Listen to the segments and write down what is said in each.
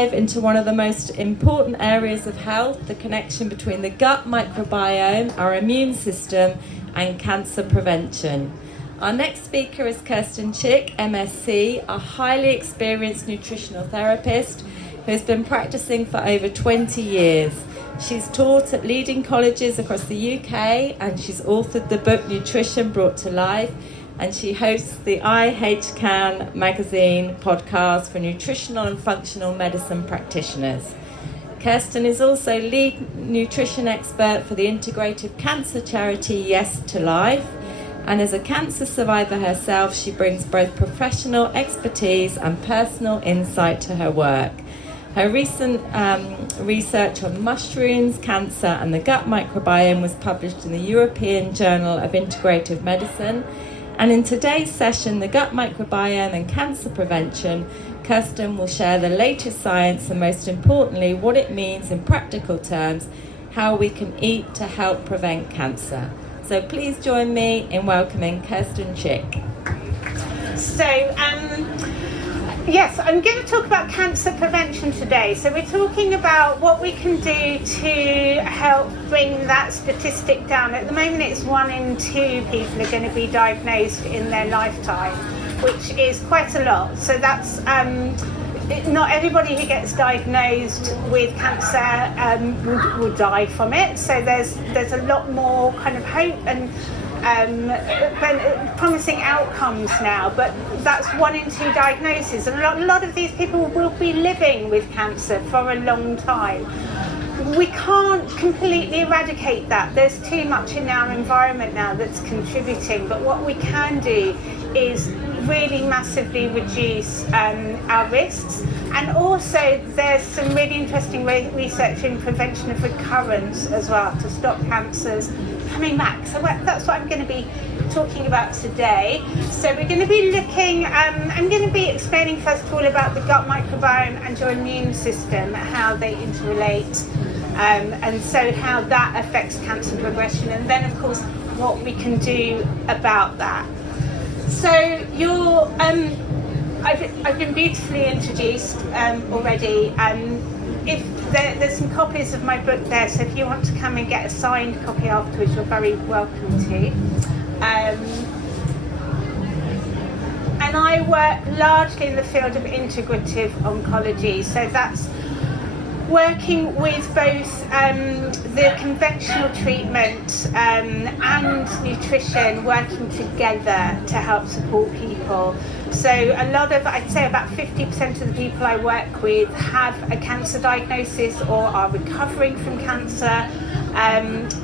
dive into one of the most important areas of health, the connection between the gut microbiome, our immune system, and cancer prevention. Our next speaker is Kirsten Chick MSc, a highly experienced nutritional therapist who has been practicing for over 20 years. She's taught at leading colleges across the UK, and she's authored the book Nutrition Brought to Life, and she hosts the IHCAN magazine podcast for nutritional and functional medicine practitioners. Kirsten is also lead nutrition expert for the integrative cancer charity Yes to Life, and as a cancer survivor herself, she brings both professional expertise and personal insight to her work. Her recent research on mushrooms, cancer, and the gut microbiome was published in the European Journal of Integrative Medicine. And in today's session, the gut microbiome and cancer prevention, Kirsten will share the latest science and, most importantly, what it means in practical terms, how we can eat to help prevent cancer. So please join me in welcoming Kirsten Chick. Yes, I'm going to talk about cancer prevention today. So we're talking about what we can do to help bring that statistic down. At the moment, it's 1 in 2 people are going to be diagnosed in their lifetime, which is quite a lot. So that's not everybody who gets diagnosed with cancer will die from it. So there's a lot more kind of hope and promising outcomes now, but that's 1 in 2 diagnoses, and a lot of these people will be living with cancer for a long time. We can't completely eradicate that. There's too much in our environment now that's contributing, but what we can do is really massively reduce our risks. And also there's some really interesting research in prevention of recurrence as well, to stop cancers coming back. So that's what I'm going to be talking about today. So we're going to be looking, I'm going to be explaining first of all about the gut microbiome and your immune system, how they interrelate, and so how that affects cancer progression, and then of course what we can do about that. So I've been beautifully introduced already. If there's some copies of my book there, so if you want to come and get a signed copy afterwards, you're very welcome to. And I work largely in the field of integrative oncology, so that's working with both the conventional treatment and nutrition working together to help support people. So a lot of, I'd say about 50% of the people I work with have a cancer diagnosis or are recovering from cancer.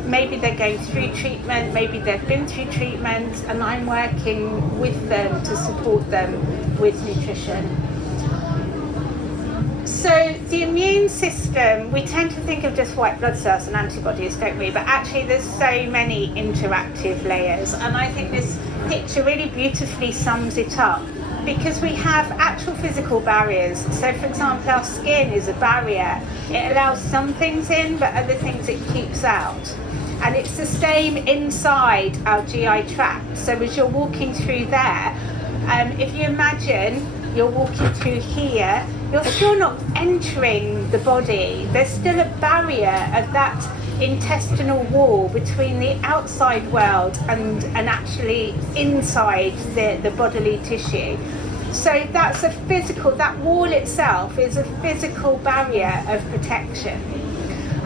Maybe they're going through treatment, maybe they've been through treatment, and I'm working with them to support them with nutrition. So the immune system, we tend to think of just white blood cells and antibodies, don't we? But actually there's so many interactive layers, and I think this picture really beautifully sums it up, because we have actual physical barriers. So for example, our skin is a barrier. It allows some things in, but other things it keeps out. And it's the same inside our GI tract. So as you're walking through there, if you imagine you're walking through here, you're still not entering the body. There's still a barrier of that intestinal wall between the outside world and actually inside the bodily tissue. So that's a physical, that wall itself is a physical barrier of protection.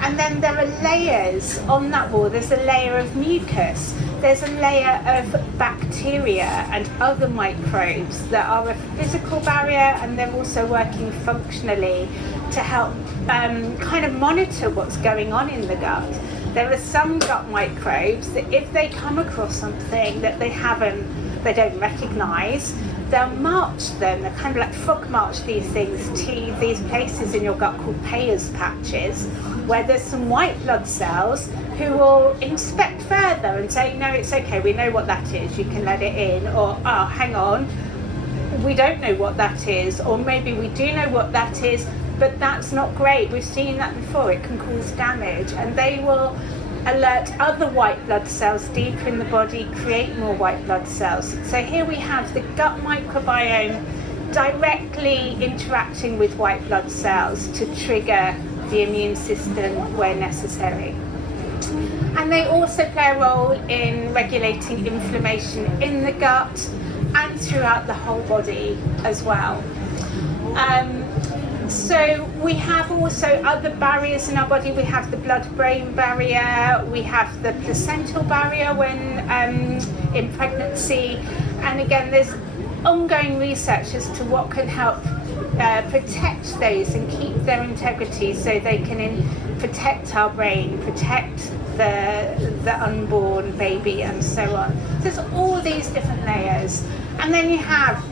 And then there are layers on that wall. There's a layer of mucus. There's a layer of bacteria and other microbes that are a physical barrier, and they're also working functionally to help kind of monitor what's going on in the gut. There are some gut microbes that if they come across something that they don't recognise, they'll march them. They're kind of like frog march these things to these places in your gut called Peyer's patches, where there's some white blood cells who will inspect further and say, no, it's okay, we know what that is, you can let it in, or, oh, hang on, we don't know what that is, or maybe we do know what that is, but that's not great, we've seen that before, it can cause damage, and they will alert other white blood cells deeper in the body, create more white blood cells. So here we have the gut microbiome directly interacting with white blood cells to trigger the immune system where necessary. And they also play a role in regulating inflammation in the gut and throughout the whole body as well. So we have also other barriers in our body. We have the blood-brain barrier, we have the placental barrier when in pregnancy, and again there's ongoing research as to what can help protect those and keep their integrity, so they can protect our brain, protect the unborn baby, and so on. So there's all these different layers, and then you have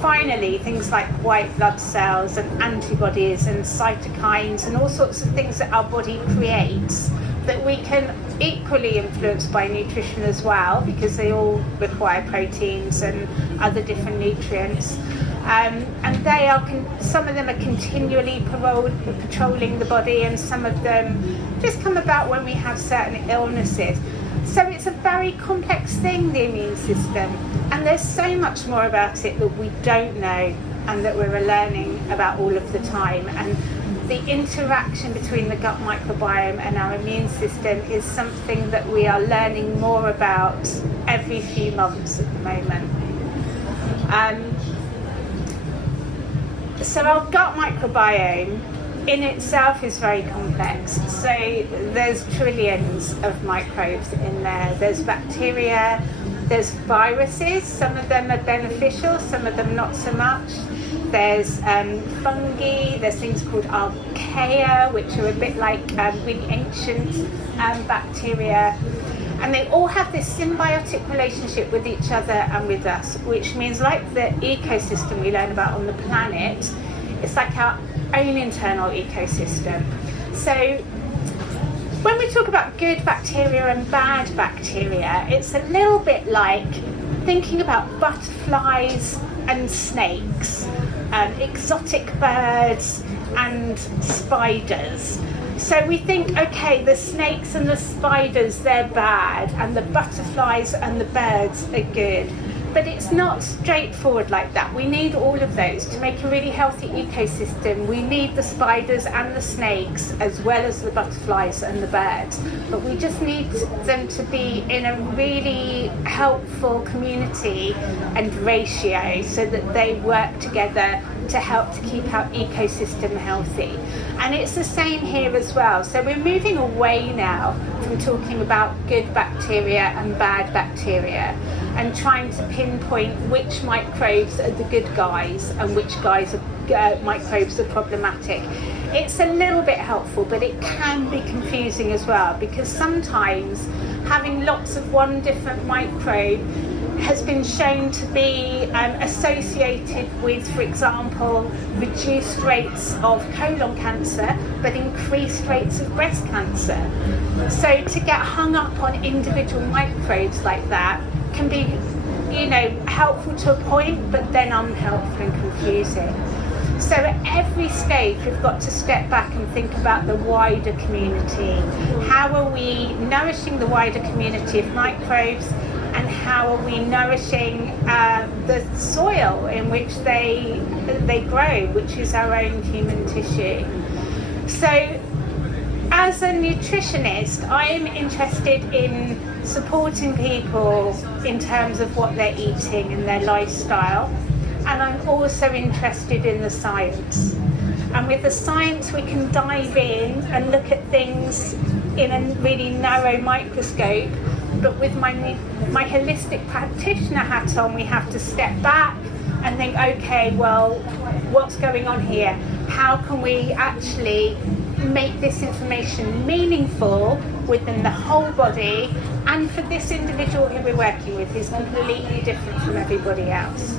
finally things like white blood cells and antibodies and cytokines and all sorts of things that our body creates that we can equally influence by nutrition as well, because they all require proteins and other different nutrients. And they are some of them are continually patrolling the body, and some of them just come about when we have certain illnesses. So it's a very complex thing, the immune system, and there's so much more about it that we don't know and that we're learning about all of the time. And the interaction between the gut microbiome and our immune system is something that we are learning more about every few months at the moment. So our gut microbiome in itself is very complex. So there's trillions of microbes in there. There's bacteria, there's viruses, some of them are beneficial, some of them not so much. There's fungi, there's things called archaea, which are a bit like really ancient bacteria. And they all have this symbiotic relationship with each other and with us, which means, like the ecosystem we learn about on the planet, it's like our own internal ecosystem. So when we talk about good bacteria and bad bacteria, it's a little bit like thinking about butterflies and snakes, exotic birds and spiders. So we think, okay, the snakes and the spiders, they're bad, and the butterflies and the birds are good. But it's not straightforward like that. We need all of those to make a really healthy ecosystem. We need the spiders and the snakes as well as the butterflies and the birds. But we just need them to be in a really helpful community and ratio so that they work together to help to keep our ecosystem healthy. And it's the same here as well. So we're moving away now from talking about good bacteria and bad bacteria and trying to pinpoint which microbes are the good guys and which microbes are problematic. It's a little bit helpful, but it can be confusing as well, because sometimes having lots of one different microbe has been shown to be associated with, for example, reduced rates of colon cancer, but increased rates of breast cancer. So to get hung up on individual microbes like that can be, helpful to a point, but then unhelpful and confusing. So at every stage, we've got to step back and think about the wider community. How are we nourishing the wider community of microbes? And how are we nourishing the soil in which they grow, which is our own human tissue? So as a nutritionist, I am interested in supporting people in terms of what they're eating and their lifestyle. And I'm also interested in the science. And with the science, we can dive in and look at things in a really narrow microscope. But with my holistic practitioner hat on, we have to step back and think, okay, well, what's going on here? How can we actually make this information meaningful within the whole body, and for this individual who we're working with who's completely different from everybody else?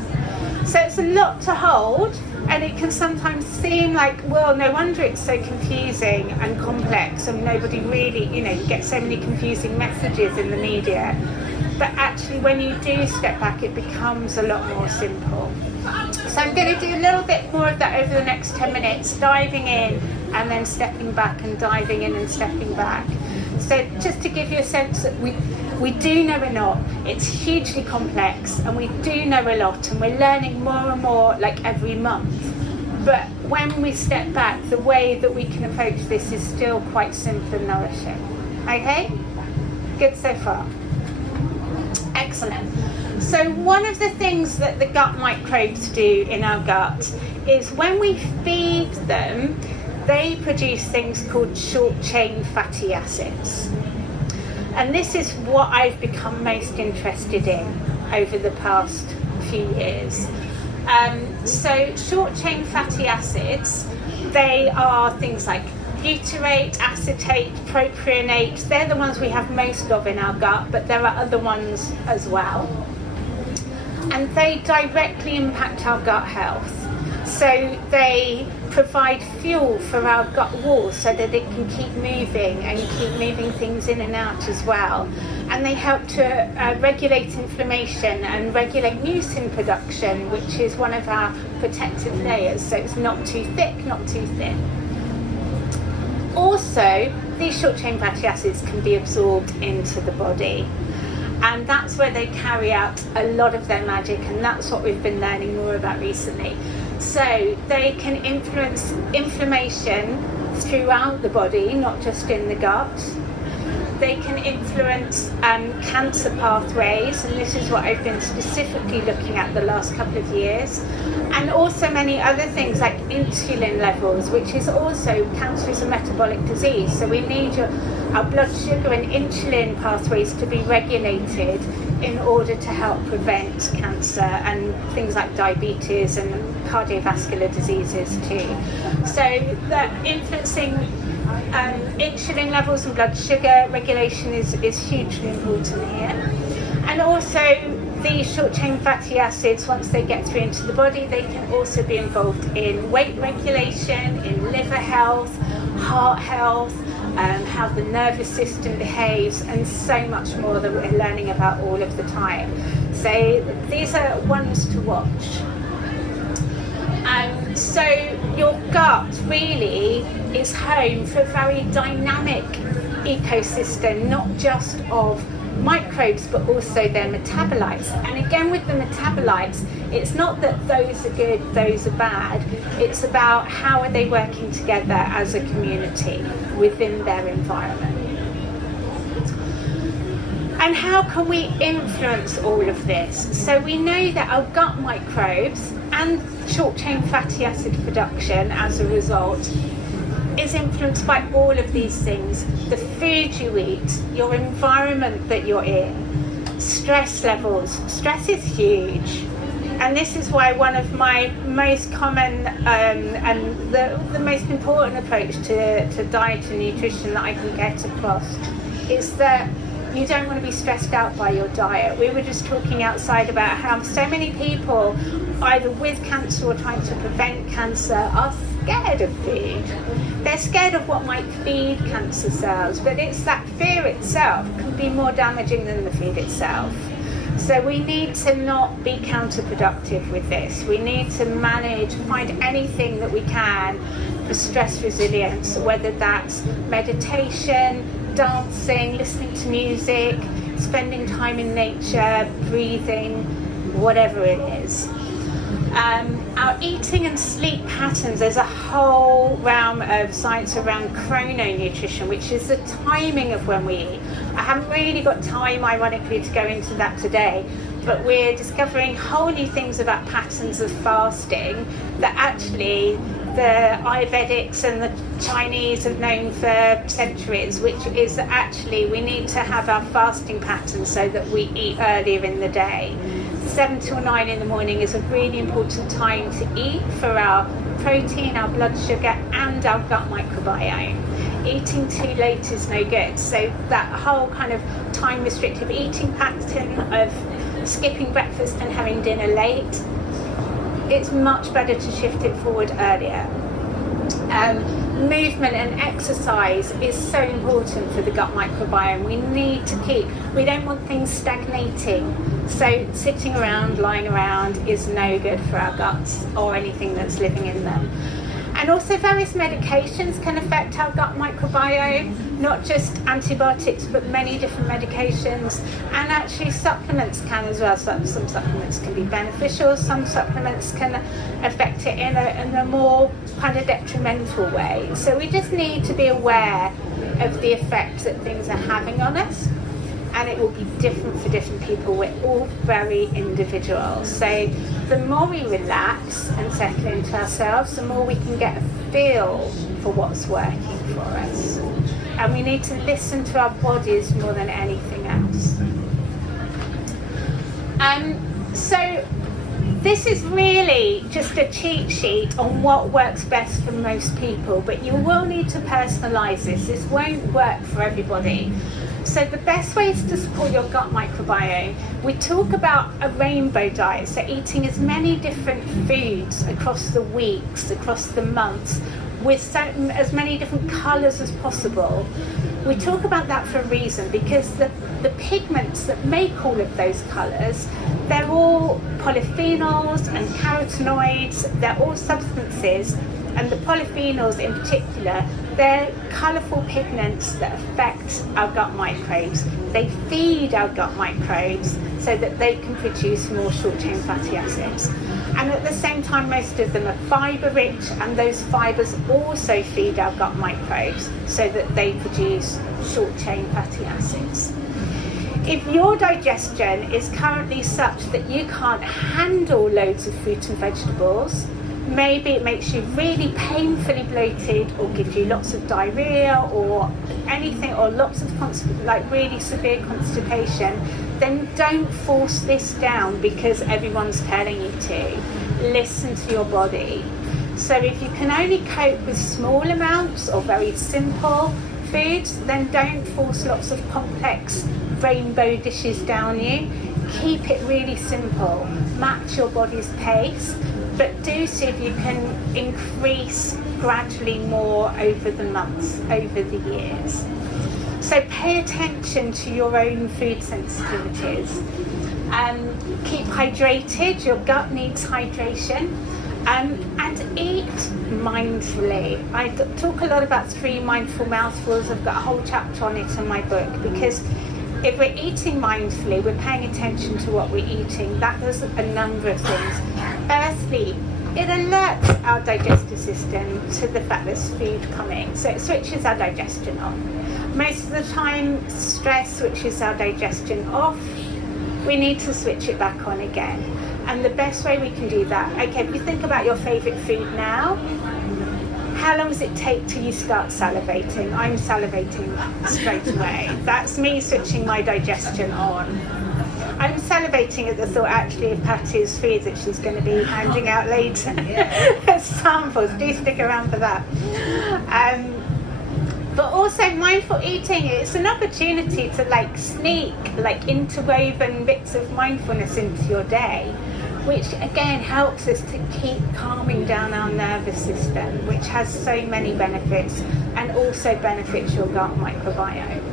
So it's a lot to hold, and it can sometimes seem like, well, no wonder it's so confusing and complex, and nobody really, you get so many confusing messages in the media. But actually, when you do step back, it becomes a lot more simple. So I'm going to do a little bit more of that over the next 10 minutes, diving in and then stepping back and diving in and stepping back. So just to give you a sense that We do know a lot. It's hugely complex, and we do know a lot, and we're learning more and more like every month. But when we step back, the way that we can approach this is still quite simple and nourishing. Okay? Good so far. Excellent. So one of the things that the gut microbes do in our gut is when we feed them, they produce things called short-chain fatty acids. And this is what I've become most interested in over the past few years. So short-chain fatty acids, they are things like butyrate, acetate, propionate. They're the ones we have most of in our gut, but there are other ones as well. And they directly impact our gut health. So they provide fuel for our gut wall so that it can keep moving and keep moving things in and out as well. And they help to regulate inflammation and regulate mucin production, which is one of our protective layers. So it's not too thick, not too thin. Also, these short-chain fatty acids can be absorbed into the body. And that's where they carry out a lot of their magic, and that's what we've been learning more about recently. So they can influence inflammation throughout the body, not just in the gut. They can influence cancer pathways, and this is what I've been specifically looking at the last couple of years. And also many other things like insulin levels, which is also, cancer is a metabolic disease. So we need our blood sugar and insulin pathways to be regulated in order to help prevent cancer and things like diabetes and cardiovascular diseases too. So that influencing insulin levels and blood sugar regulation is hugely important here. And also these short-chain fatty acids, once they get through into the body, they can also be involved in weight regulation, in liver health, heart health, how the nervous system behaves, and so much more that we're learning about all of the time. So these are ones to watch. So your gut really is home for a very dynamic ecosystem, not just of microbes but also their metabolites. And again, with the metabolites, it's not that those are good, those are bad. It's about how are they working together as a community within their environment. And how can we influence all of this? So we know that our gut microbes and short-chain fatty acid production as a result is influenced by all of these things. The food you eat, your environment that you're in, stress levels. Stress is huge. And this is why one of my most common and the most important approach to diet and nutrition that I can get across is that you don't want to be stressed out by your diet. We were just talking outside about how so many people, either with cancer or trying to prevent cancer, are scared of food. They're scared of what might feed cancer cells, but it's that fear itself can be more damaging than the food itself. So we need to not be counterproductive with this. We need to find anything that we can for stress resilience, whether that's meditation, dancing, listening to music, spending time in nature, breathing, whatever it is. Our eating and sleep patterns, there's a whole realm of science around chrononutrition, which is the timing of when we eat. I haven't really got time, ironically, to go into that today, but we're discovering whole new things about patterns of fasting that actually the Ayurvedics and the Chinese have known for centuries, which is that actually we need to have our fasting patterns so that we eat earlier in the day. 7 till 9 in the morning is a really important time to eat for our protein, our blood sugar, and our gut microbiome. Eating too late is no good. So that whole kind of time restrictive eating pattern of skipping breakfast and having dinner late, it's much better to shift it forward earlier. Movement and exercise is so important for the gut microbiome. We don't want things stagnating. So sitting around, lying around is no good for our guts or anything that's living in them. And also various medications can affect our gut microbiome, not just antibiotics, but many different medications. And actually supplements can as well. Some supplements can be beneficial, some supplements can affect it in a more kind of detrimental way. So we just need to be aware of the effects that things are having on us. And it will be different for different people. We're all very individual. So the more we relax and settle into ourselves, the more we can get a feel for what's working for us. And we need to listen to our bodies more than anything else. So this is really just a cheat sheet on what works best for most people, but you will need to personalise this. This won't work for everybody. So the best ways to support your gut microbiome, we talk about a rainbow diet, so eating as many different foods across the weeks, across the months, with as many different colours as possible. We talk about that for a reason, because the pigments that make all of those colours, they're all polyphenols and carotenoids, they're all substances, and the polyphenols in particular, they're colourful pigments that affect our gut microbes. They feed our gut microbes so that they can produce more short-chain fatty acids. And at the same time, most of them are fibre-rich, and those fibres also feed our gut microbes so that they produce short-chain fatty acids. If your digestion is currently such that you can't handle loads of fruit and vegetables, maybe it makes you really painfully bloated, or gives you lots of diarrhea or anything, or lots of really severe constipation, then don't force this down because everyone's telling you to. Listen to your body. So if you can only cope with small amounts or very simple foods, then don't force lots of complex rainbow dishes down you. Keep it really simple. Match your body's pace. But do see if you can increase gradually more over the months, over the years. So pay attention to your own food sensitivities. Keep hydrated, your gut needs hydration. And eat mindfully. I talk a lot about 3 mindful mouthfuls. I've got a whole chapter on it in my book, because if we're eating mindfully, we're paying attention to what we're eating. That does a number of things. Firstly, it alerts our digestive system to the fact there's food coming, so it switches our digestion on. Most of the time, stress switches our digestion off. We need to switch it back on again. And the best way we can do that, okay, if you think about your favourite food now, how long does it take till you start salivating? I'm salivating straight away. That's me switching my digestion on. I'm salivating at the thought, actually, of Patty's food that she's going to be handing out later as samples. Do stick around for that. But also mindful eating, it's an opportunity to sneak interwoven bits of mindfulness into your day, which again helps us to keep calming down our nervous system, which has so many benefits and also benefits your gut microbiome.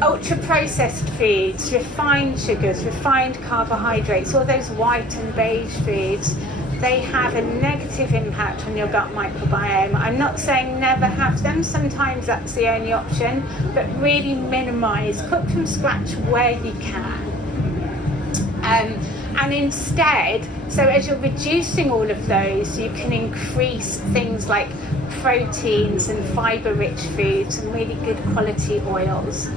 Ultra processed foods, refined sugars, refined carbohydrates, all those white and beige foods, they have a negative impact on your gut microbiome. I'm not saying never have them, sometimes that's the only option, but really minimise, cook from scratch where you can. And instead, so as you're reducing all of those, you can increase things like proteins and fibre-rich foods and really good quality oils.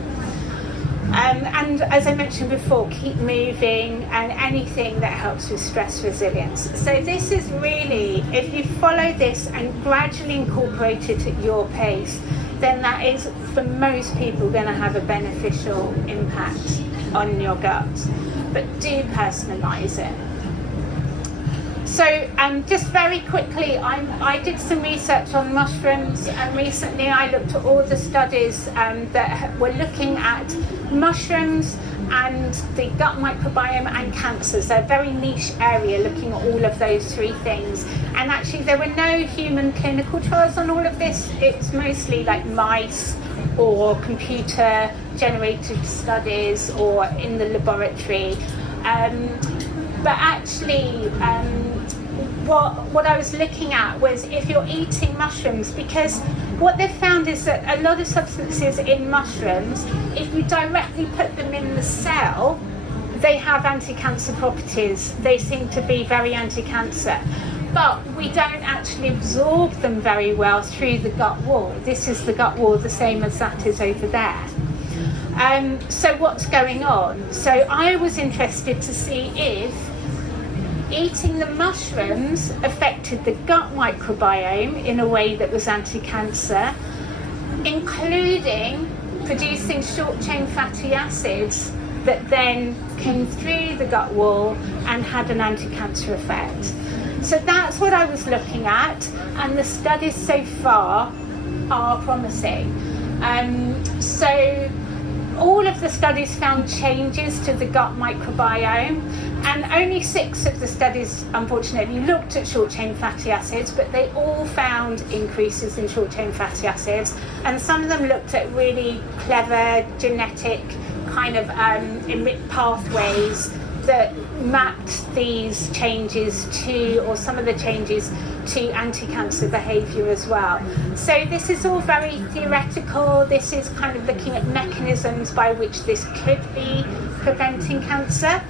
And as I mentioned before, keep moving and anything that helps with stress resilience. So this is really, if you follow this and gradually incorporate it at your pace, then that is, for most people, going to have a beneficial impact on your gut. But do personalise it. So just very quickly, I did some research on mushrooms, and recently I looked at all the studies that were looking at mushrooms and the gut microbiome and cancers. They're a very niche area looking at all of those 3 things. And actually there were no human clinical trials on all of this. It's mostly like mice or computer generated studies or in the laboratory. But actually, what I was looking at was if you're eating mushrooms, because what they've found is that a lot of substances in mushrooms, if you directly put them in the cell, they have anti-cancer properties. They seem to be very anti-cancer. But we don't actually absorb them very well through the gut wall. This is the gut wall, the same as that is over there. So what's going on? So I was interested to see if eating the mushrooms affected the gut microbiome in a way that was anti-cancer, including producing short-chain fatty acids that then came through the gut wall and had an anti-cancer effect. So that's what I was looking at, and the studies so far are promising. So all of the studies found changes to the gut microbiome, and only 6 of the studies, unfortunately, looked at short-chain fatty acids, but they all found increases in short-chain fatty acids, and some of them looked at really clever genetic kind of pathways that mapped these changes to, or some of the changes to, anti-cancer behaviour as well. So this is all very theoretical. This is kind of looking at mechanisms by which this could be preventing cancer.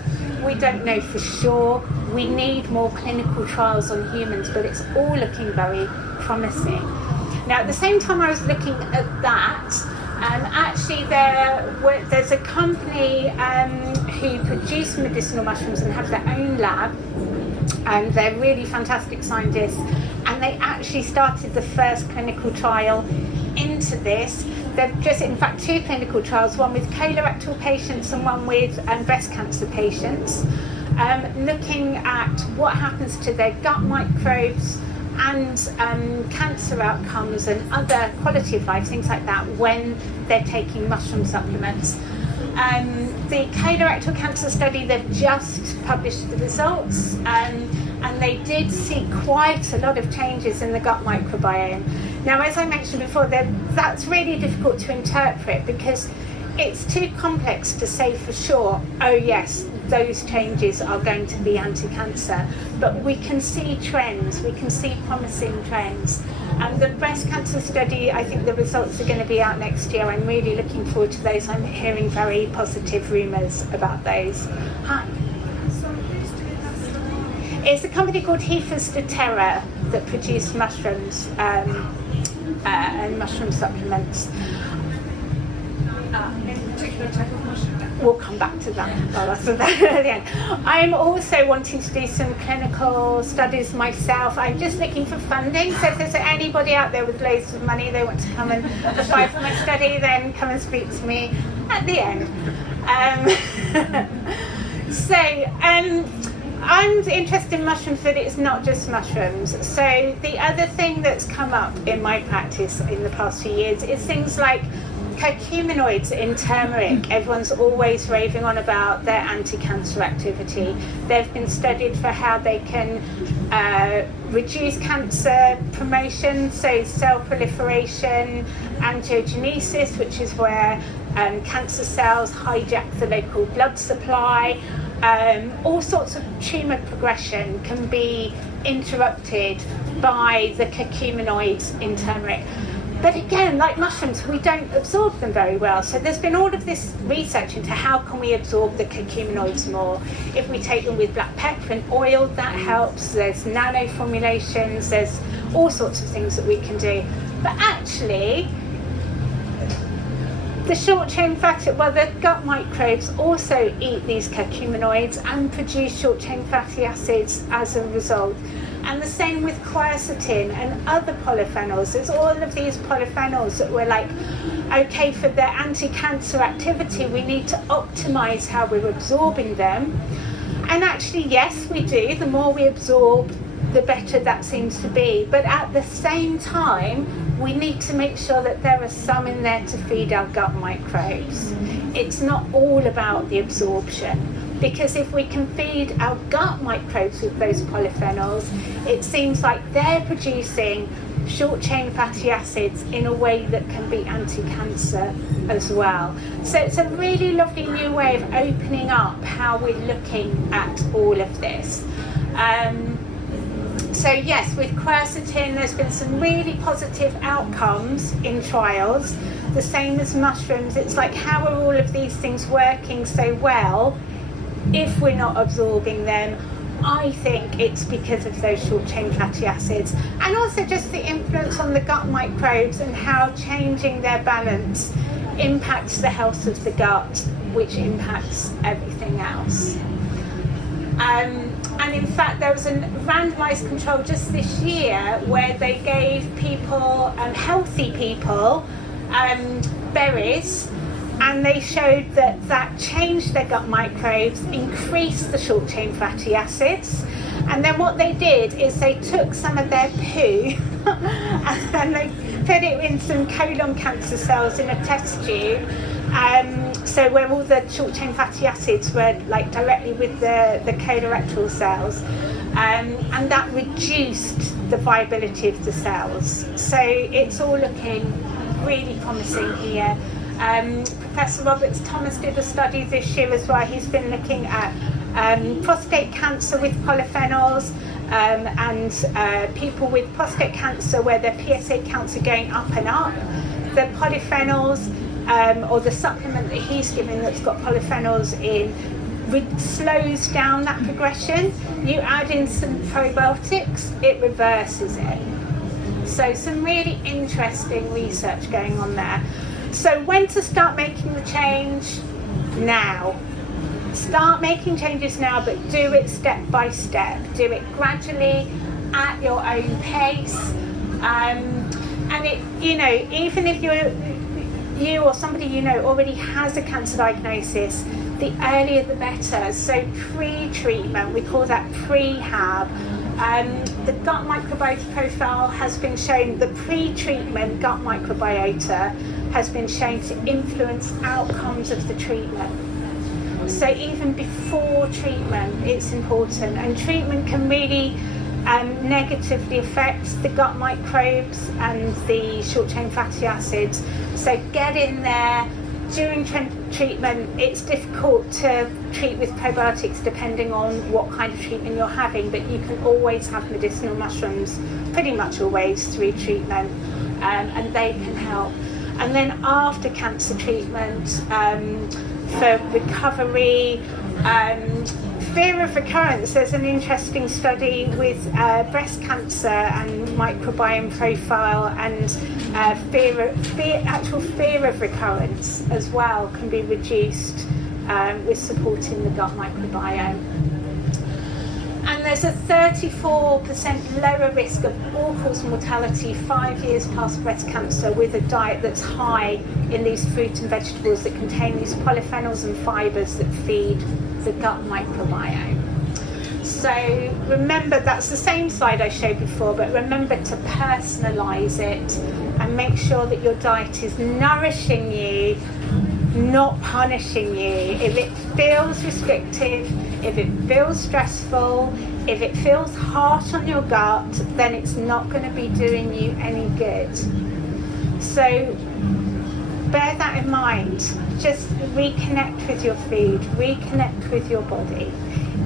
We don't know for sure. We need more clinical trials on humans, but it's all looking very promising. Now, at the same time I was looking at that, actually there's a company who produce medicinal mushrooms and have their own lab, and they're really fantastic scientists, and they actually started the first clinical trial into this. They've just, in fact, 2 clinical trials, one with colorectal patients and one with breast cancer patients, looking at what happens to their gut microbes and cancer outcomes and other quality of life, things like that, when they're taking mushroom supplements. The colorectal cancer study, they've just published the results, and they did see quite a lot of changes in the gut microbiome. Now, as I mentioned before, that's really difficult to interpret because it's too complex to say for sure, oh yes, those changes are going to be anti-cancer. But we can see trends, we can see promising trends. And the breast cancer study, I think the results are going to be out next year. I'm really looking forward to those. I'm hearing very positive rumours about those. Hi. It's a company called Hefers de Terra that produce mushrooms and mushroom supplements. We'll come back to that. That's at the end. I'm also wanting to do some clinical studies myself. I'm just looking for funding. So if there's anybody out there with loads of money, they want to come and apply for my study, then come and speak to me at the end. I'm interested in mushrooms, but it's not just mushrooms. So the other thing that's come up in my practice in the past few years is things like curcuminoids in turmeric. Everyone's always raving on about their anti-cancer activity. They've been studied for how they can reduce cancer promotion, so cell proliferation, angiogenesis, which is where cancer cells hijack the local blood supply. All sorts of tumour progression can be interrupted by the curcuminoids in turmeric. But again, like mushrooms, we don't absorb them very well. So there's been all of this research into how can we absorb the curcuminoids more. If we take them with black pepper and oil, that helps. There's nano formulations, there's all sorts of things that we can do. But actually, the short-chain fatty, the gut microbes also eat these curcuminoids and produce short-chain fatty acids as a result. And the same with quercetin and other polyphenols. There's all of these polyphenols that we're like, okay, for their anti-cancer activity, we need to optimize how we're absorbing them. And actually, yes, we do. The more we absorb, the better that seems to be. But at the same time, we need to make sure that there are some in there to feed our gut microbes. It's not all about the absorption. Because if we can feed our gut microbes with those polyphenols, it seems like they're producing short-chain fatty acids in a way that can be anti-cancer as well. So it's a really lovely new way of opening up how we're looking at all of this. So yes, with quercetin, there's been some really positive outcomes in trials. The same as mushrooms. It's like, how are all of these things working so well if we're not absorbing them? I think it's because of those short-chain fatty acids, and also just the influence on the gut microbes and how changing their balance impacts the health of the gut, which impacts everything else. And in fact, there was a randomised control just this year where they gave people, healthy people, berries, and they showed that that changed their gut microbes, increased the short-chain fatty acids. And then what they did is they took some of their poo and they put it in some colon cancer cells in a test tube. So where all the short-chain fatty acids were like directly with the colorectal cells, and that reduced the viability of the cells. So it's all looking really promising here. Professor Roberts Thomas did a study this year as well. He's been looking at prostate cancer with polyphenols, and people with prostate cancer where their PSA counts are going up and up. The polyphenols, or the supplement that he's giving that's got polyphenols in, slows down that progression. You add in some probiotics, it reverses it. So some really interesting research going on there. So when to start making the change? Now. Start making changes now, but do it step by step. Do it gradually at your own pace. And it, even if you or somebody already has a cancer diagnosis, the earlier the better. So pre-treatment, we call that prehab. The gut microbiota profile has been shown, the pre-treatment gut microbiota has been shown to influence outcomes of the treatment. So even before treatment, it's important, and treatment can really negatively affect the gut microbes and the short-chain fatty acids. So get in there. During treatment, it's difficult to treat with probiotics depending on what kind of treatment you're having, but you can always have medicinal mushrooms, pretty much always, through treatment, and they can help. And then after cancer treatment, for recovery, fear of recurrence, there's an interesting study with breast cancer and microbiome profile, and actual fear of recurrence as well can be reduced with supporting the gut microbiome. And there's a 34% lower risk of all-cause mortality 5 years past breast cancer with a diet that's high in these fruit and vegetables that contain these polyphenols and fibres that feed the gut microbiome. So remember, that's the same slide I showed before, but remember to personalise it and make sure that your diet is nourishing you, not punishing you. If it feels restrictive, if it feels stressful, if it feels harsh on your gut, then it's not going to be doing you any good. So bear that in mind. Just reconnect with your food, reconnect with your body.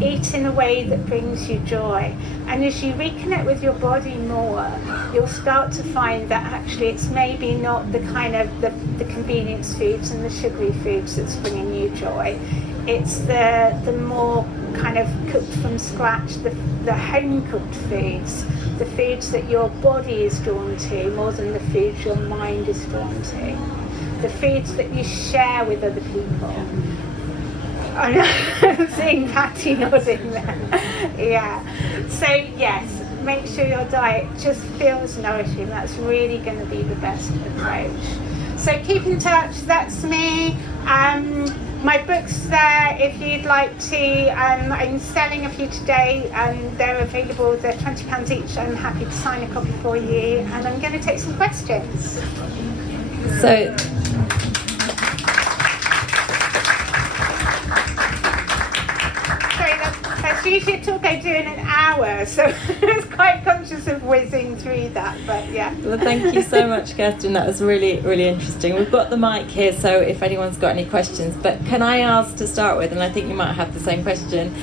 Eat in a way that brings you joy. And as you reconnect with your body more, you'll start to find that actually it's maybe not the kind of the convenience foods and the sugary foods that's bringing you joy. It's the more kind of cooked from scratch, the home cooked foods, the foods that your body is drawn to more than the foods your mind is drawn to, the foods that you share with other people. I'm seeing Patty nodding there. Yeah. So yes, make sure your diet just feels nourishing. That's really going to be the best approach. So keep in touch. That's me. My book's there if you'd like to. I'm selling a few today, and they're available. They're £20 each. I'm happy to sign a copy for you, and I'm going to take some questions. So. Usually a talk I do in an hour, so I was quite conscious of whizzing through that, but yeah. Well, thank you so much, Kirsten. That was really, really interesting. We've got the mic here, so if anyone's got any questions, but can I ask to start with, and I think you might have the same question,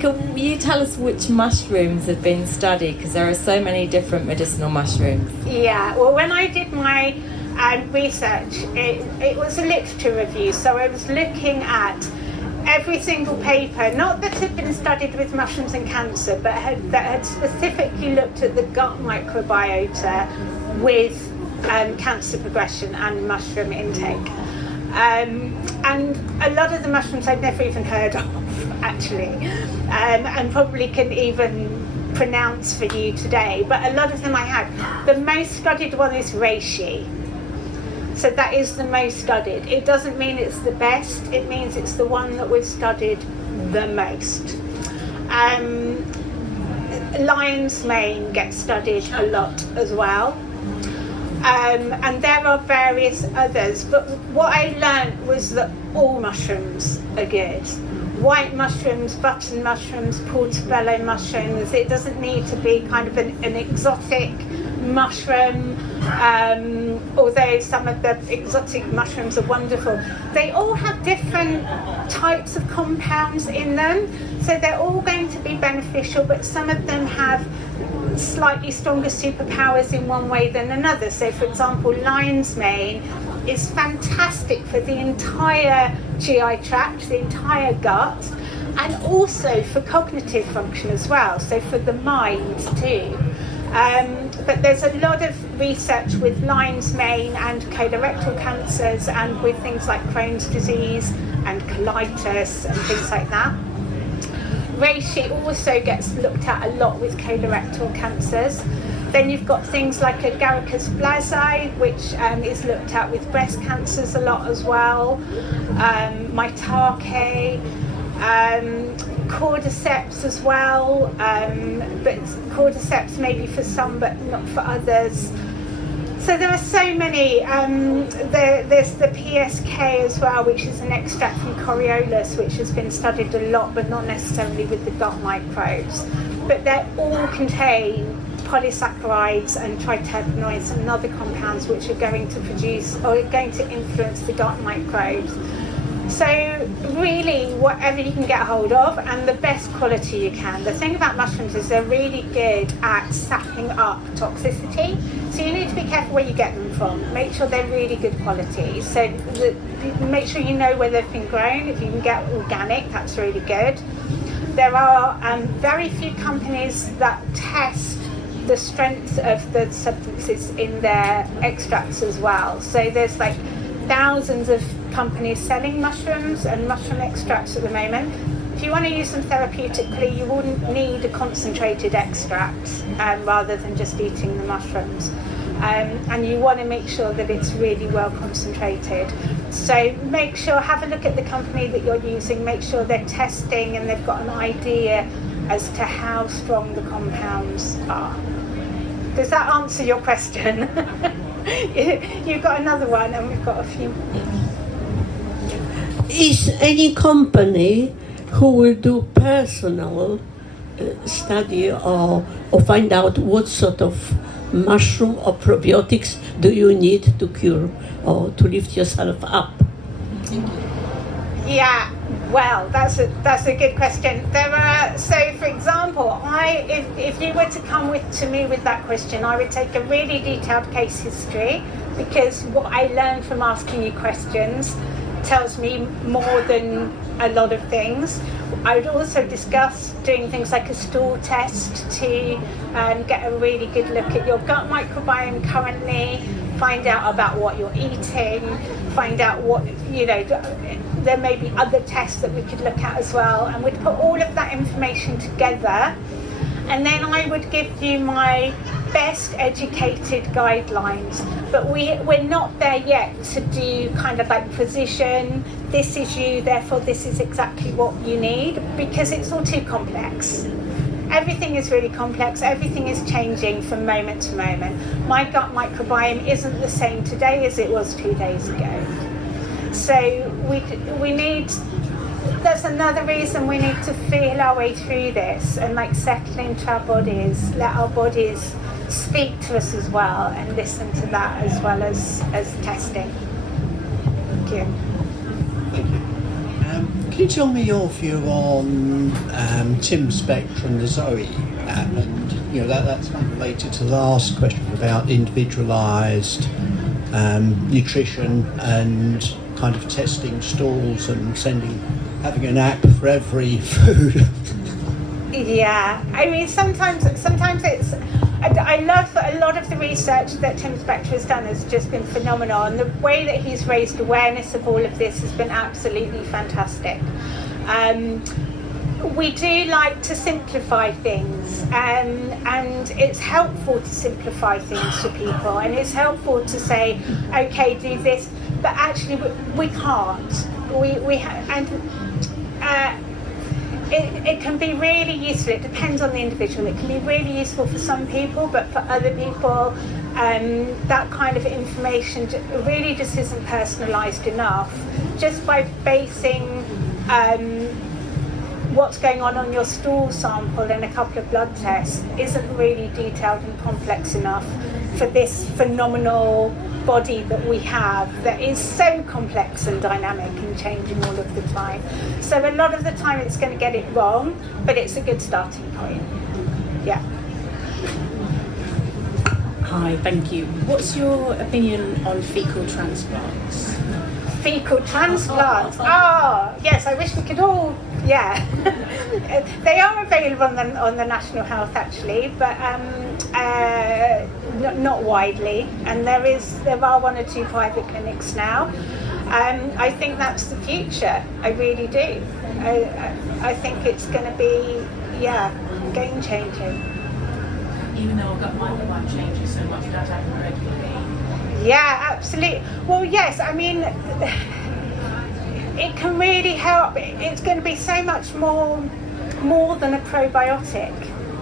Can you tell us which mushrooms have been studied? Because there are so many different medicinal mushrooms. Yeah, well, when I did my research, it was a literature review, so I was looking at every single paper, not that had been studied with mushrooms and cancer, but that had specifically looked at the gut microbiota with cancer progression and mushroom intake. And a lot of the mushrooms I'd never even heard of, actually, and probably couldn't even pronounce for you today, but a lot of them I had. The most studied one is reishi. So that is the most studied. It doesn't mean it's the best, it means it's the one that we've studied the most. Lion's mane gets studied a lot as well. And there are various others, but what I learned was that all mushrooms are good. White mushrooms, button mushrooms, portobello mushrooms. It doesn't need to be kind of an exotic mushroom, although some of the exotic mushrooms are wonderful. They all have different types of compounds in them, so they're all going to be beneficial, but some of them have slightly stronger superpowers in one way than another. So for example, lion's mane is fantastic for the entire GI tract, the entire gut, and also for cognitive function as well, so for the mind too. But there's a lot of research with lion's mane and colorectal cancers, and with things like Crohn's disease and colitis and things like that. Reishi also gets looked at a lot with colorectal cancers. Then you've got things like Agaricus blazei, which is looked at with breast cancers a lot as well. Maitake, cordyceps as well, but cordyceps maybe for some but not for others. So there are so many. There's the PSK as well, which is an extract from Coriolis, which has been studied a lot, but not necessarily with the gut microbes. But they all contain polysaccharides and triterpenoids and other compounds which are going to produce or going to influence the gut microbes. So really, whatever you can get hold of, and the best quality you can. The thing about mushrooms is they're really good at sapping up toxicity. So you need to be careful where you get them from. Make sure they're really good quality. So make sure you know where they've been grown. If you can get organic, that's really good. There are very few companies that test the strength of the substances in their extracts as well. So there's like thousands of companies selling mushrooms and mushroom extracts at the moment. If you want to use them therapeutically, you wouldn't need a concentrated extract rather than just eating the mushrooms. And you want to make sure that it's really well concentrated. So make sure, have a look at the company that you're using, make sure they're testing and they've got an idea as to how strong the compounds are. Does that answer your question? You've got another one and we've got a few. Is any company who will do personal study or find out what sort of mushroom or probiotics do you need to cure or to lift yourself up? Yeah, well, that's a good question. There are, so for example, if you were to come to me with that question, I would take a really detailed case history, because what I learned from asking you questions tells me more than a lot of things. I would also discuss doing things like a stool test to get a really good look at your gut microbiome currently, find out about what you're eating, find out what, there may be other tests that we could look at as well, and we'd put all of that information together, and then I would give you my best educated guidelines. But we're not there yet to do kind of like precision, this is you, therefore this is exactly what you need, because it's all too complex. Everything is really complex, everything is changing from moment to moment. My gut microbiome isn't the same today as it was 2 days ago. So we need, that's another reason we need to feel our way through this and like settle into our bodies, let our bodies speak to us as well, and listen to that as well as testing. Thank you. Thank you. Can you tell me your view on Tim Spector, the Zoe app? And that's kind of related to the last question about individualised nutrition and kind of testing stalls and having an app for every food. Yeah, I mean sometimes it's. I love a lot of the research that Tim Spector has done has just been phenomenal, and the way that he's raised awareness of all of this has been absolutely fantastic. We do like to simplify things, and it's helpful to simplify things for people, and it's helpful to say, okay, do this, but actually we can't. It can be really useful. It depends on the individual. It can be really useful for some people, but for other people, that kind of information really just isn't personalised enough. Just by basing what's going on your stool sample and a couple of blood tests isn't really detailed and complex enough for this phenomenal body that we have that is so complex and dynamic and changing all of the time. So a lot of the time it's going to get it wrong, but it's a good starting point. Yeah. Hi, thank you. What's your opinion on fecal transplants? Fecal transplants? Oh, yes, I wish we could all, yeah. They are available on the National Health actually, but not widely, and there are one or two private clinics now. I think that's the future. I really do. I think it's going to be, game changing. Even though our gut microbiome changes so much, does happen regularly. Yeah, absolutely. Well, yes, I mean, it can really help. It's going to be so much more than a probiotic,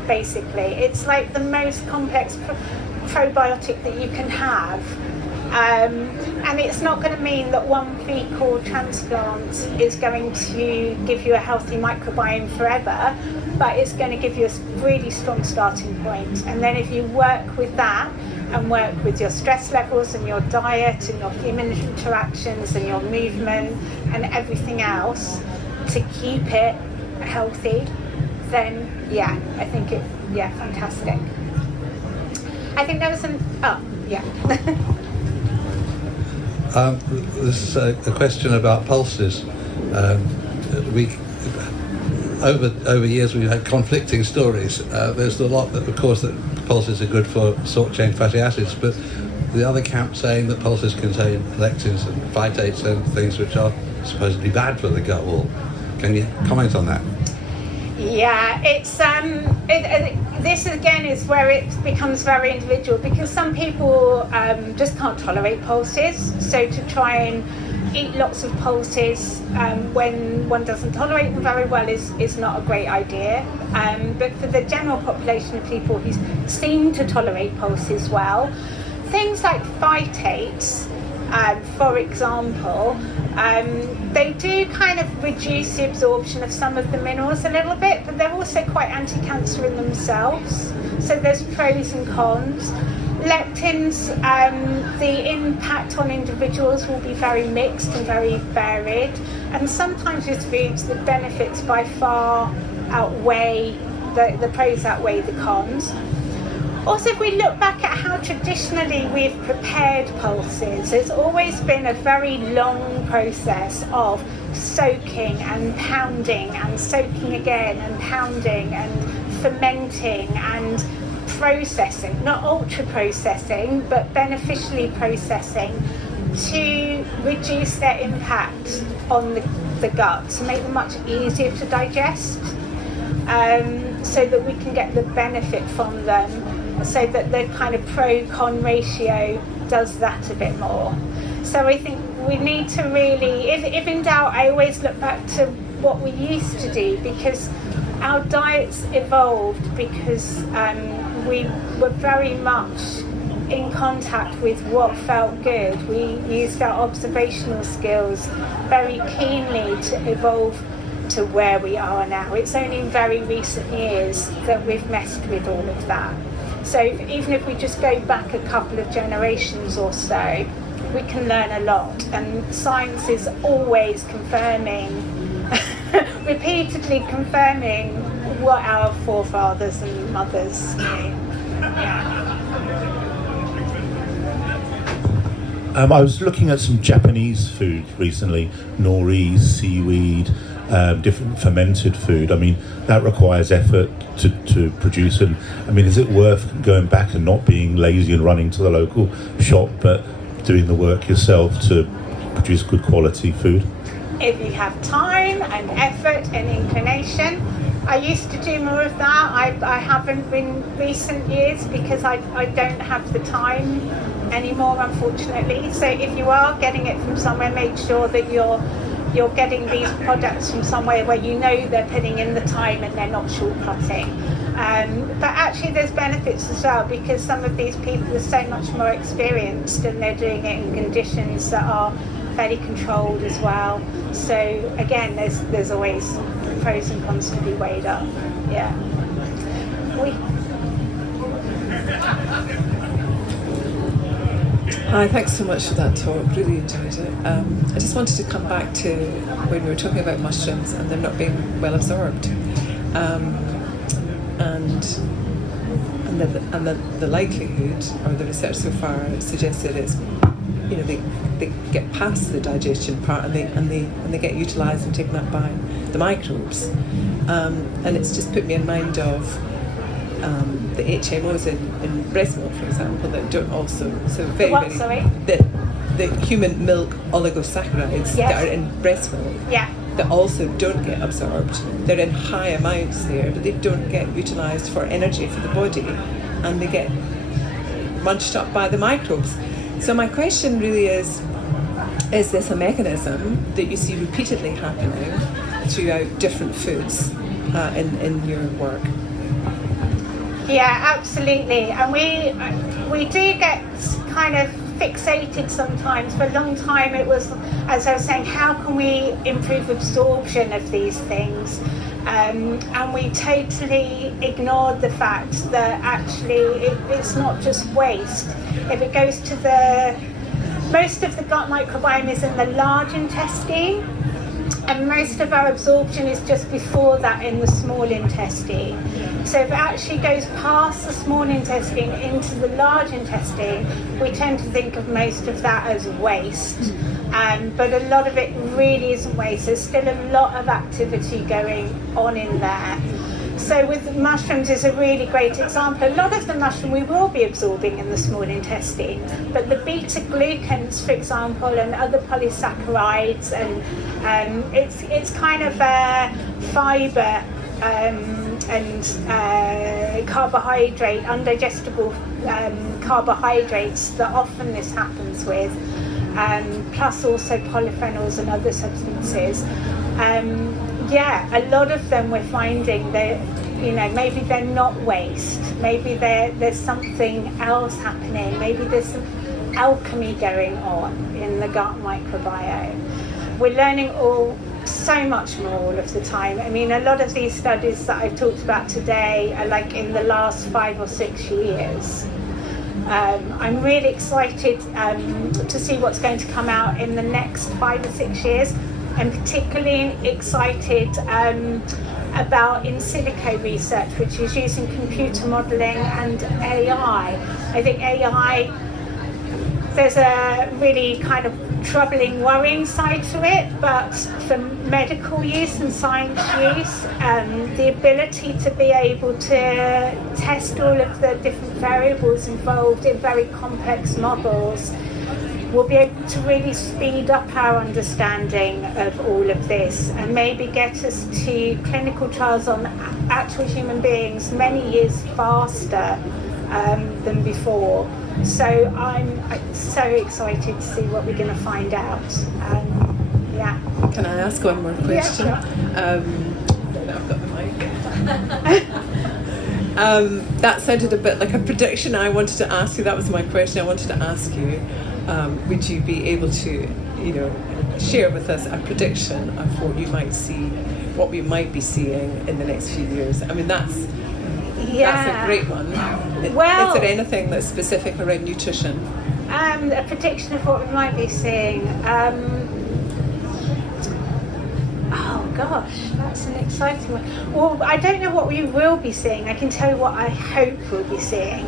basically. It's like the most complex probiotic that you can have. And it's not going to mean that one fecal transplant is going to give you a healthy microbiome forever, but it's going to give you a really strong starting point. And then if you work with that and work with your stress levels and your diet and your human interactions and your movement and everything else to keep it healthy, then I think fantastic. I think there was This is a question about pulses. Over years we've had conflicting stories. There's a lot that, of course, that pulses are good for short-chain fatty acids, but the other camp saying that pulses contain lectins and phytates and things which are supposedly bad for the gut wall. Can you comment on that? Yeah, it's this again is where it becomes very individual, because some people just can't tolerate pulses. So to try and eat lots of pulses when one doesn't tolerate them very well is not a great idea. But for the general population of people who seem to tolerate pulses well, things like phytates, for example, they do kind of reduce the absorption of some of the minerals a little bit, but they're also quite anti-cancer in themselves. So there's pros and cons. Lectins, the impact on individuals will be very mixed and very varied, and sometimes with foods the benefits by far outweigh, the pros outweigh the cons. Also, if we look back at how traditionally we've prepared pulses, there's always been a very long process of soaking and pounding and soaking again and pounding and fermenting and processing, not ultra processing, but beneficially processing to reduce their impact on the gut, to make them much easier to digest, so that we can get the benefit from them, so that the kind of pro-con ratio does that a bit more. So I think we need to really, if in doubt, I always look back to what we used to do, because our diets evolved because we were very much in contact with what felt good. We used our observational skills very keenly to evolve to where we are now. It's only in very recent years that we've messed with all of that. So even if we just go back a couple of generations or so, we can learn a lot, and science is always confirming repeatedly confirming what our forefathers and mothers knew. Yeah. I was looking at some Japanese food recently, nori, seaweed, different fermented food. I mean, that requires effort to produce. And I mean, is it worth going back and not being lazy and running to the local shop, but doing the work yourself to produce good quality food? If you have time and effort and inclination. I used to do more of that. I haven't in recent years because I don't have the time anymore, unfortunately. So if you are getting it from somewhere, make sure that you're getting these products from somewhere where you know they're putting in the time and they're not shortcutting. But actually there's benefits as well, because some of these people are so much more experienced and they're doing it in conditions that are fairly controlled as well. So again, there's always pros and cons to be weighed up. Yeah. Hi, thanks so much for that talk. Really enjoyed it. I just wanted to come back to when we were talking about mushrooms and them not being well absorbed, and the likelihood, or the research so far suggested is, you know, they get past the digestion part and they get utilised and taken up by the microbes, and it's just put me in mind of the HMOs in breast milk, for example, that don't also the human milk oligosaccharides that are in breast milk that also don't get absorbed. They're in high amounts there, but they don't get utilised for energy for the body, and they get munched up by the microbes. So my question really is this a mechanism that you see repeatedly happening throughout different foods in your work? Yeah, absolutely. And we do get kind of fixated sometimes. For a long time it was, as I was saying, how can we improve absorption of these things? And we totally ignored the fact that actually it's not just waste. If it goes to most of the gut microbiome is in the large intestine, and most of our absorption is just before that in the small intestine. So if it actually goes past the small intestine into the large intestine, we tend to think of most of that as waste. But a lot of it really isn't waste. There's still a lot of activity going on in there. So with mushrooms is a really great example. A lot of the mushroom we will be absorbing in the small intestine, but the beta-glucans, for example, and other polysaccharides, and it's kind of fibre and carbohydrate, undigestible carbohydrates that often this happens with, plus also polyphenols and other substances. A lot of them we're finding that, you know, maybe they're not waste, maybe there's something else happening, maybe there's some alchemy going on in the gut microbiome. We're learning so much more all of the time. I mean, a lot of these studies that I've talked about today are like in the last 5 or 6 years. I'm really excited to see what's going to come out in the next 5 or 6 years. I'm particularly excited about in silico research, which is using computer modelling and AI. I think AI, there's a really kind of troubling, worrying side to it, but for medical use and science use, the ability to be able to test all of the different variables involved in very complex models will be able to really speed up our understanding of all of this and maybe get us to clinical trials on actual human beings many years faster than before. So I'm so excited to see what we're going to find out. Can I ask one more question? Yeah, sure. I've got the mic. That sounded a bit like a prediction I wanted to ask you. That was my question I wanted to ask you. Would you be able to, share with us a prediction of what you might see, what we might be seeing in the next few years? I mean, that's a great one. Well, is there anything that's specific around nutrition? A prediction of what we might be seeing. gosh, that's an exciting one. Well, I don't know what we will be seeing. I can tell you what I hope we'll be seeing.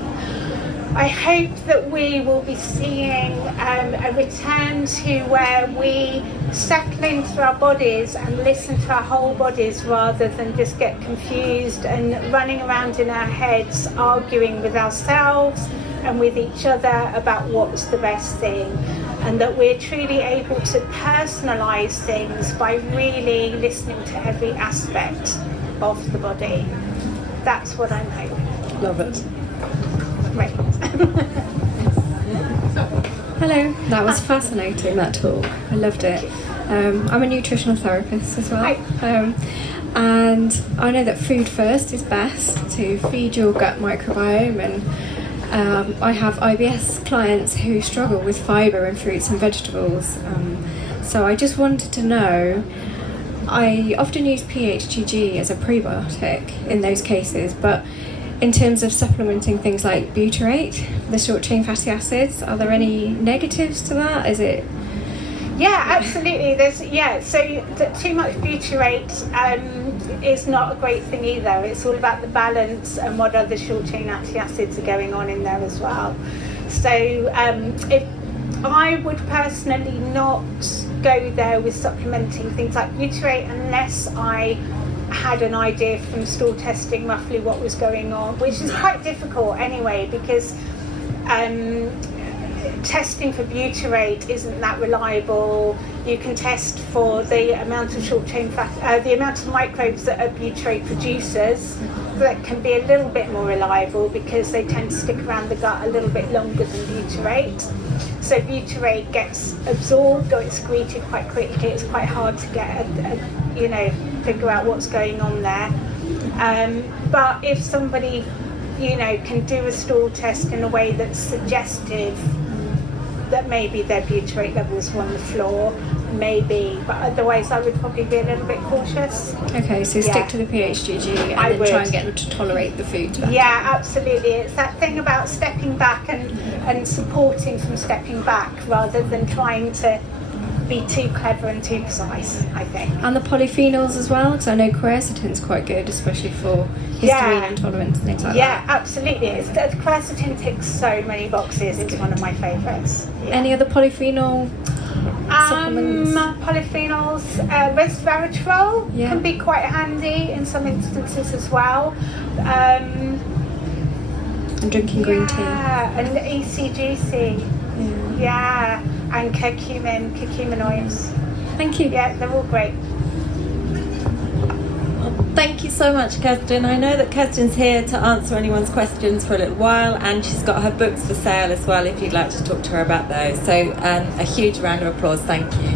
I hope that we will be seeing a return to where we settle into our bodies and listen to our whole bodies rather than just get confused and running around in our heads, arguing with ourselves and with each other about what's the best thing. And that we're truly able to personalise things by really listening to every aspect of the body. That's what I'm hoping. Love it. Right. Hello, that was fascinating, that talk. I loved it. I'm a nutritional therapist as well. And I know that food first is best to feed your gut microbiome, and I have IBS clients who struggle with fibre in fruits and vegetables. So I just wanted to know, I often use PHGG as a prebiotic in those cases, but in terms of supplementing things like butyrate, the short chain fatty acids, are there any negatives to that? Is it? Yeah, absolutely. So too much butyrate is not a great thing either. It's all about the balance and what other short chain fatty acids are going on in there as well. So if I would personally not go there with supplementing things like butyrate unless I had an idea from stool testing roughly what was going on, which is quite difficult anyway, because testing for butyrate isn't that reliable. You can test for the amount of short chain fat, the amount of microbes that are butyrate producers. That can be a little bit more reliable because they tend to stick around the gut a little bit longer than butyrate. So butyrate gets absorbed or it's excreted quite quickly. It's quite hard to get figure out what's going on there. But if somebody, can do a stool test in a way that's suggestive that maybe their butyrate levels were on the floor, maybe, but otherwise I would probably be a little bit cautious. Okay, so stick to the PHGG and then try and get them to tolerate the food better. Yeah, absolutely. It's that thing about stepping back and supporting from stepping back rather than trying to be too clever and too precise, I think. And the polyphenols as well, because I know quercetin's quite good, especially for histamine intolerance and things like that. Yeah, absolutely. Quercetin ticks so many boxes. It's one of my favourites. Yeah. Any other polyphenol supplements? Polyphenols, resveratrol can be quite handy in some instances as well. And drinking green tea. Yeah, and ECGC. Yeah, and curcuminoids. Thank you. Yeah, they're all great. Thank you so much, Kirsten. I know that Kirsten's here to answer anyone's questions for a little while, and she's got her books for sale as well if you'd like to talk to her about those. So a huge round of applause. Thank you.